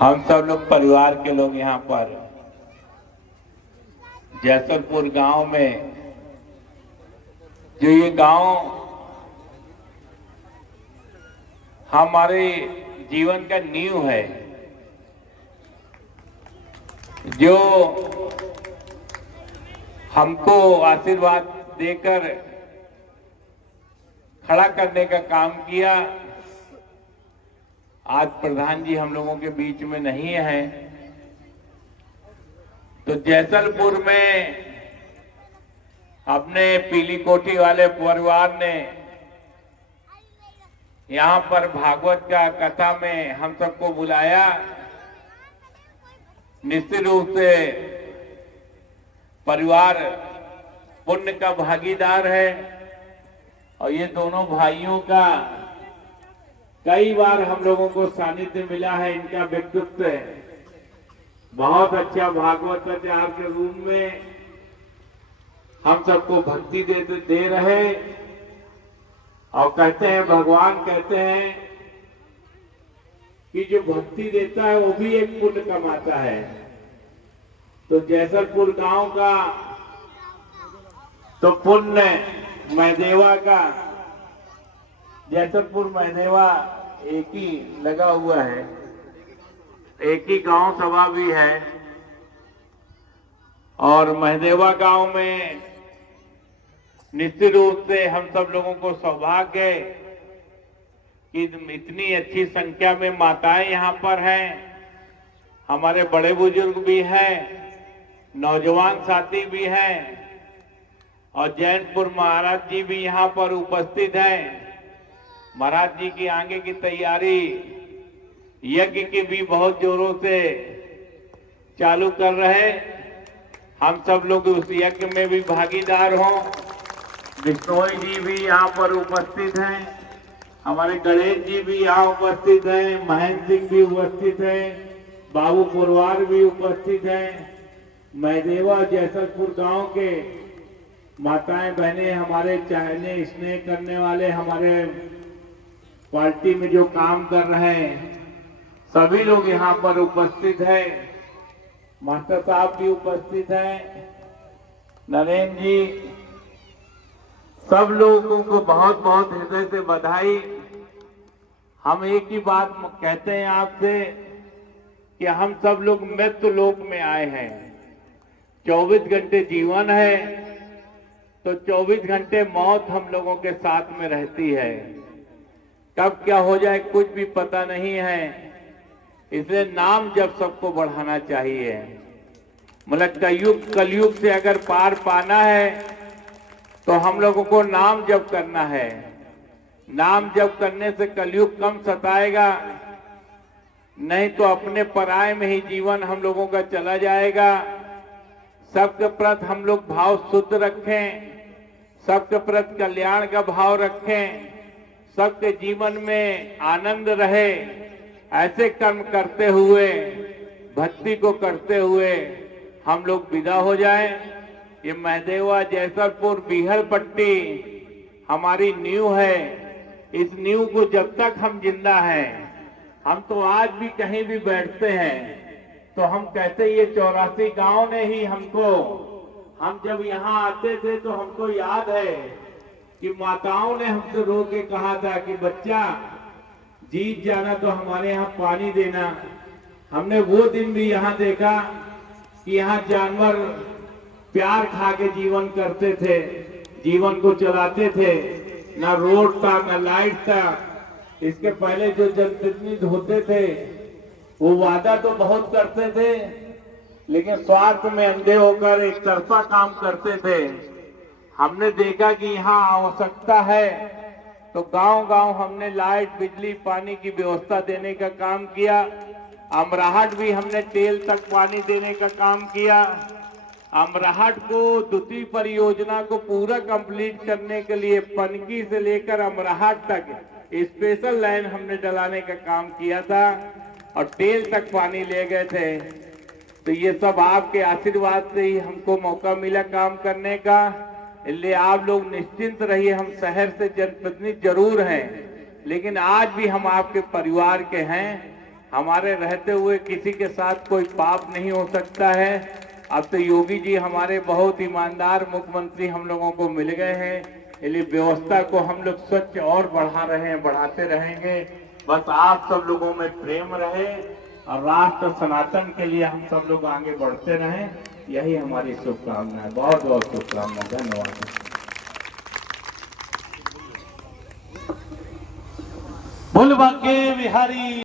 हम सब लोग परिवार के लोग यहाँ पर जैसलपुर गांव में, जो ये गांव हमारे जीवन का नींव है, जो हमको आशीर्वाद देकर खड़ा करने का काम किया। आज प्रधान जी हम लोगों के बीच में नहीं है, तो जैसलपुर में अपने पीली कोठी वाले परिवार ने यहाँ पर भागवत का कथा में हम सबको बुलाया। निश्चित रूप से परिवार पुण्य का भागीदार है और ये दोनों भाइयों का कई बार हम लोगों को सानिध्य मिला है। इनका व्यक्तित्व बहुत अच्छा, भागवताचार्य के रूप में हम सबको भक्ति दे रहे और कहते हैं, भगवान कहते हैं कि जो भक्ति देता है वो भी एक पुण्य कमाता है। तो जैसलपुर गांव का तो पुण्य महदेवा का, जैसलपुर महदेवा एक ही लगा हुआ है, एक ही गांव सभा भी है। और महदेवा गांव में निश्चित रूप से हम सब लोगों को सौभाग्य है कि इतनी अच्छी संख्या में माताएं यहाँ पर हैं, हमारे बड़े बुजुर्ग भी हैं, नौजवान साथी भी हैं और जैनपुर महाराज जी भी यहाँ पर उपस्थित हैं। महाराज जी की आगे की तैयारी यज्ञ की भी बहुत जोरों से चालू कर रहे। हम सब लोग उस यज्ञ में भी भागीदार हों। विष्णोई जी भी यहाँ पर उपस्थित हैं, हमारे गणेश जी भी यहाँ उपस्थित हैं, महेंद्र सिंह भी उपस्थित हैं, बाबू पुरवार भी उपस्थित हैं। महदेवा जैसलपुर गांव के माताएं बहनें, हमारे चाहने स्नेह करने वाले, हमारे पार्टी में जो काम कर रहे हैं, सभी लोग यहाँ पर उपस्थित हैं। मास्टर साहब भी उपस्थित हैं, नरेंद्र जी, सब लोगों को बहुत बहुत हृदय से बधाई। हम एक ही बात कहते हैं आपसे कि हम सब लोग मृत्यु लोक में आए हैं। 24 घंटे जीवन है तो 24 घंटे मौत हम लोगों के साथ में रहती है। कब क्या हो जाए कुछ भी पता नहीं है, इसलिए नाम जब सबको बढ़ाना चाहिए। मतलब कलयुग से अगर पार पाना है तो हम लोगों को नाम जप करना है। नाम जप करने से कलयुग कम सताएगा, नहीं तो अपने पराये में ही जीवन हम लोगों का चला जाएगा। सबके प्रति हम लोग भाव शुद्ध रखें, सबके प्रति कल्याण का भाव रखें, सबके जीवन में आनंद रहे। ऐसे कर्म करते हुए, भक्ति को करते हुए हम लोग विदा हो जाएं। ये महदेवा जैसलपुर बीहड़ पट्टी हमारी नींव है। इस नींव को जब तक हम जिंदा हैं, हम तो आज भी कहीं भी बैठते हैं तो हम कहते ये 84 गांव ने ही हमको, हम जब यहाँ आते थे तो हमको याद है कि माताओं ने हमसे रो के कहा था कि बच्चा जीत जाना तो हमारे यहाँ पानी देना। हमने वो दिन भी यहाँ देखा कि यहाँ जानवर प्यार खा के जीवन करते थे, जीवन को चलाते थे। ना रोड था, ना लाइट था। इसके पहले जो जनप्रतिनिधि होते थे वो वादा तो बहुत करते थे, लेकिन स्वार्थ में अंधे होकर एक तरफा काम करते थे। हमने देखा कि यहाँ आवश्यकता है तो गांव-गांव हमने लाइट, बिजली, पानी की व्यवस्था देने का काम किया। अमराहट भी हमने टेल तक पानी देने का काम किया। अमराहट को द्वितीय परियोजना को पूरा कंप्लीट करने के लिए पनकी से लेकर अमराहट तक स्पेशल लाइन हमने डलाने का काम किया था और टेल तक पानी ले गए थे। तो ये सब आपके आशीर्वाद से ही हमको मौका मिला काम करने का। इसलिए आप लोग निश्चिंत रहिए, हम शहर से जनप्रतिनिधि जरूर हैं, लेकिन आज भी हम आपके परिवार के हैं। हमारे रहते हुए किसी के साथ कोई पाप नहीं हो सकता है। अब तो योगी जी हमारे बहुत ईमानदार मुख्यमंत्री हम लोगों को मिल गए हैं, इसलिए व्यवस्था को हम लोग स्वच्छ और बढ़ा रहे हैं, बढ़ाते रहेंगे। बस आप सब लोगों में प्रेम रहे और राष्ट्र सनातन के लिए हम सब लोग आगे बढ़ते रहें, यही हमारी शुभकामनाएं। बहुत बहुत शुभकामनाएं। धन्यवाद। बोल बांके बिहारी।